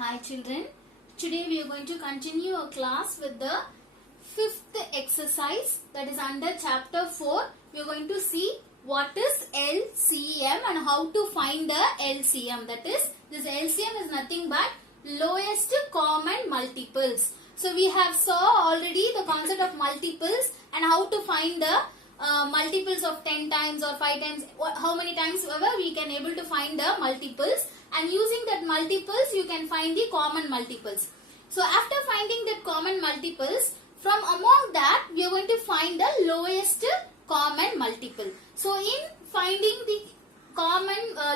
Hi children, today we are going to continue our class with the fifth exercise, that is under chapter 4. We are going to see what is LCM and how to find the LCM. That is, this LCM is nothing but lowest common multiples. So we have saw already the concept of multiples and how to find the multiples of 10 times or 5 times, how many times ever we can able to find the multiples, and using that multiples you can find the common multiples. So after finding that common multiples, from among that we are going to find the lowest common multiple. So in finding the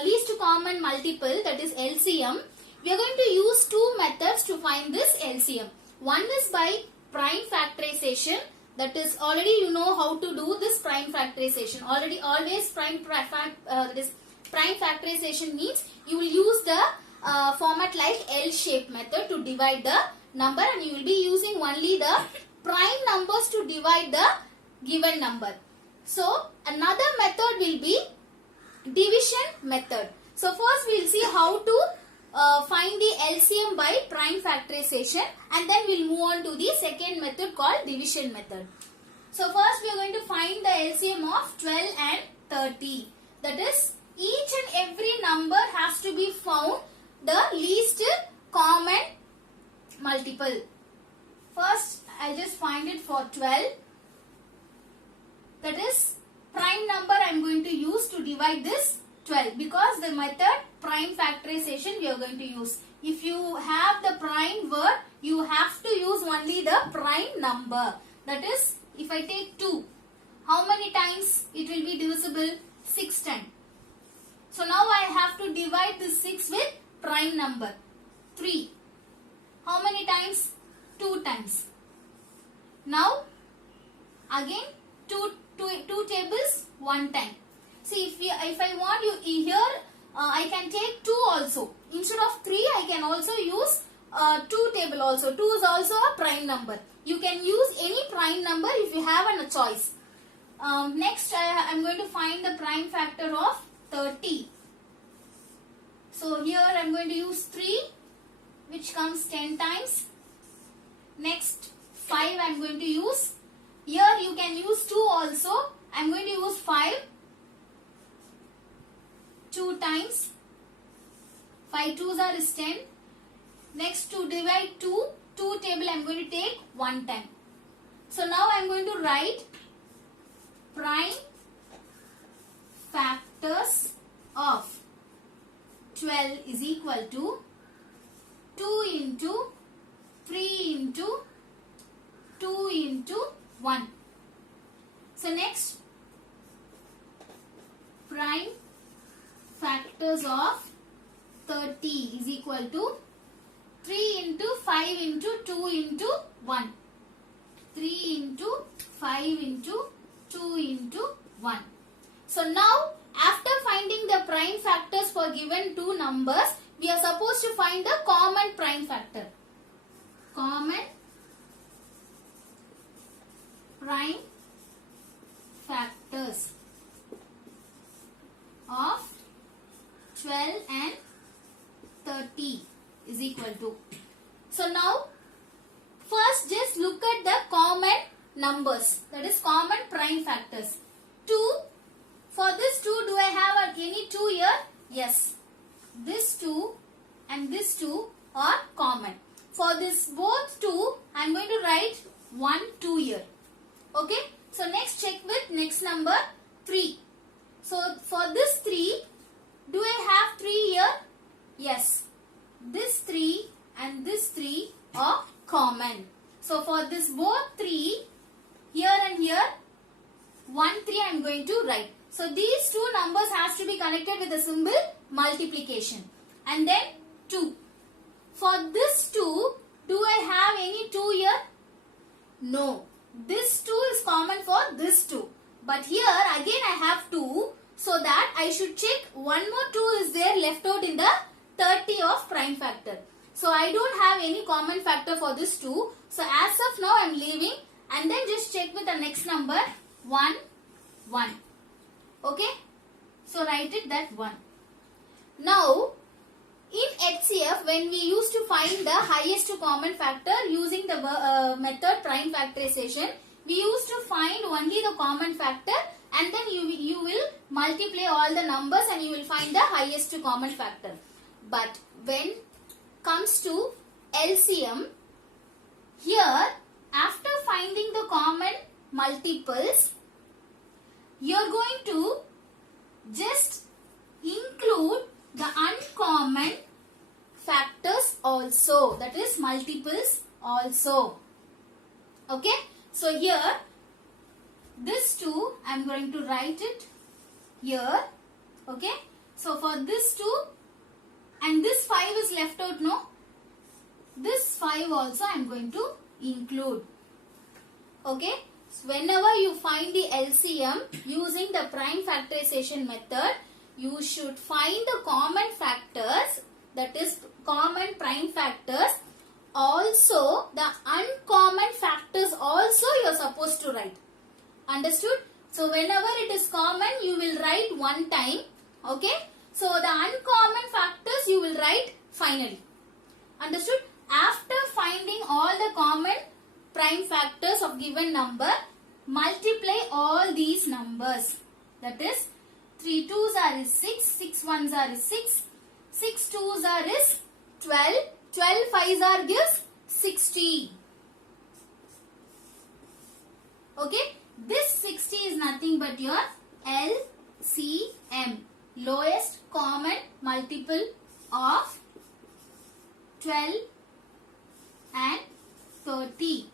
least common multiple, that is LCM, we are going to use two methods to find this LCM. One is by prime factorization. That is, already you know how to do this prime factorization. Always prime factorization means you will use the format like L-shape method to divide the number, and you will be using only the prime numbers to divide the given number. So another method will be division method. So first we will see how to find the LCM by prime factorization, and then we will move on to the second method called division method. So first we are going to find the LCM of 12 and 30. That is, each and every number has to be found the least common multiple. First I just find it for 12. That is, prime number I am going to use to divide this 12, because the method prime factorization we are going to use. If you have the prime word, you have to use only the prime number. That is, if I take 2, how many times it will be divisible? 6 times. So now I have to divide this 6 with prime number 3. How many times? 2 times. Now again 2 tables 1 time. See, if I want you here, I can take 2 also. Instead of 3, I can also use 2 table also. 2 is also a prime number. You can use any prime number if you have a choice. Next, I am going to find the prime factor of 30. So here I am going to use 3, which comes 10 times. Next, 5 I am going to use. Here you can use 2 also. I am going to use 5. 2 times. 5 2s are 10. Next, to divide 2 table I am going to take 1 time. So now I am going to write prime factors of 12 is equal to 2 into 3 into 2 into 1. So next, prime factors of 30 is equal to 3 into 5 into 2 into 1. 3 into 5 into 2 into 1. So now, after finding the prime factors for given two numbers, we are supposed to find the common prime factor. Common prime factors of 12 and 30 is equal to. So now, first just look at the common numbers, that is common prime factors. 2, for this 2, do I have any 2 here? Yes. This 2 and this 2 are common. For this both 2, I am going to write 1 2 here. Okay. So next, check with next number 3. So for this 3, do I have 3 here? Yes. This 3 and this 3 are common. So for this both 3, here and here, 1 3 I am going to write. So these two numbers has to be connected with the symbol multiplication. And then 2. For this 2, do I have any 2 here? No. This 2 is common for this 2. But here again I have 2. So that I should check one more 2 is there left out in the 30 of prime factor. So I don't have any common factor for this 2. So as of now I am leaving, and then just check with the next number 1 1. Okay. So write it that 1. Now In HCF, when we used to find the highest common factor using the method prime factorization, we used to find only the common factor, and then you will multiply all the numbers and you will find the highest common factor. But when comes to LCM, here after finding the common multiples, you are going to just include the uncommon factors also, that is multiples also. Okay, so here this 2 I am going to write it here. Okay, so for this 2 and this 5 is left out, no, this 5 also I am going to include. Okay, so whenever you find the LCM using the prime factorization method, you should find the common factors, that is common prime factors, also the uncommon factors also you are supposed to write. Understood? So whenever it is common, you will write one time. Okay, so the uncommon factors you will write finally. Understood? After finding all the common prime factors of given number, multiply all these numbers. That is 3 2s are is 6, 6 1s are is 6, 6 2s are is 12, 12 5s are gives 60. Okay, this 60 is nothing but your LCM, lowest common multiple of 12 and 30.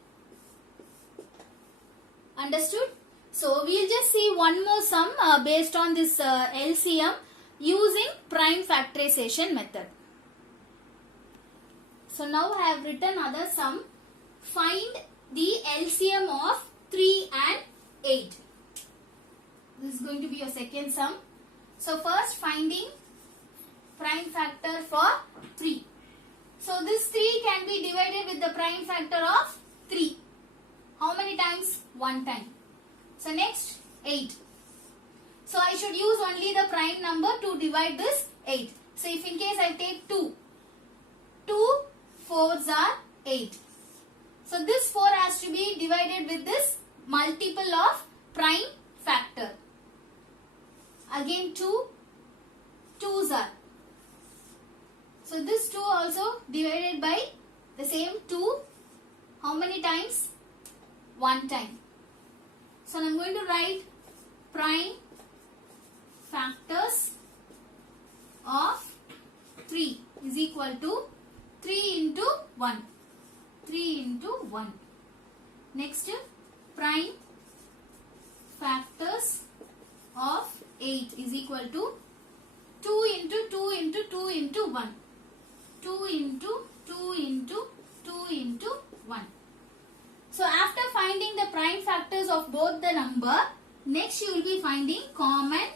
Understood? So we will just see one more sum based on this LCM using prime factorization method. So now I have written other sum. Find the LCM of 3 and 8. This is going to be your second sum. So first finding prime factor for 3. So this 3 can be divided with the prime factor of 3. How many times? One time. So next 8. So I should use only the prime number to divide this 8. So if in case I take 2, 2 4s are 8. So this 4 has to be divided with this multiple of prime factor. Again 2, 2s are. So this 2 also divided by the same 2. How many times? One time. So I am going to write prime factors of 3 is equal to 3 into 1. 3 into 1. Next, prime factors of 8 is equal to 2 into 2 into 2 into 1. 2 into 2 into 2 into 1. So after finding the prime factors of both the number, next you will be finding common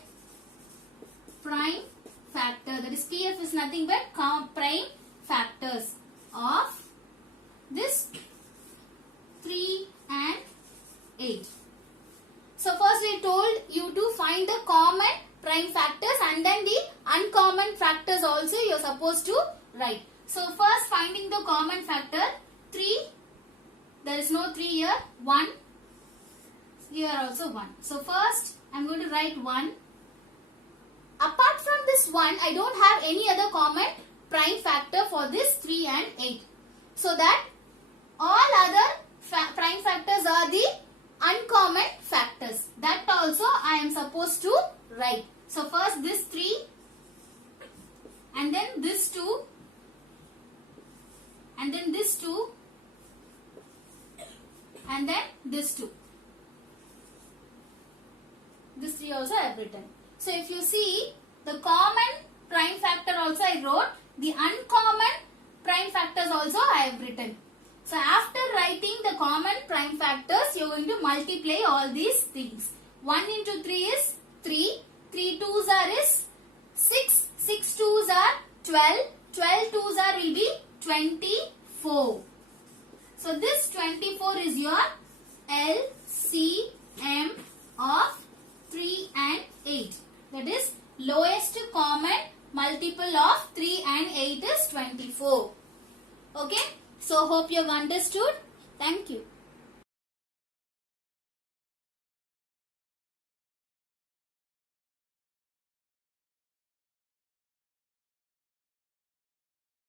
prime factor. That is PF is nothing but prime factors of this 3 and 8. So first we told you to find the common prime factors and then the uncommon factors also you are supposed to write. So first finding the common factor 3. There is no 3 here. 1. Here also 1. So first I am going to write 1. Apart from this 1, I don't have any other common prime factor for this 3 and 8. So that all other prime factors are the uncommon factors. That also I am supposed to write. So first this 3 and then this 2 and then this 2 and then this 2. This 3 also I have written. So if you see, the common prime factor also I wrote, the uncommon prime factors also I have written. So after writing the common prime factors, you are going to multiply all these things. 1 into 3 is 3, 3 2s are is 6, 6 2s are 12, 12 2s are will be 24. So this 24 is your LCM of 3 and 8. That is lowest common multiple of 3 and 8 is 24. Okay. So hope you have understood. Thank you.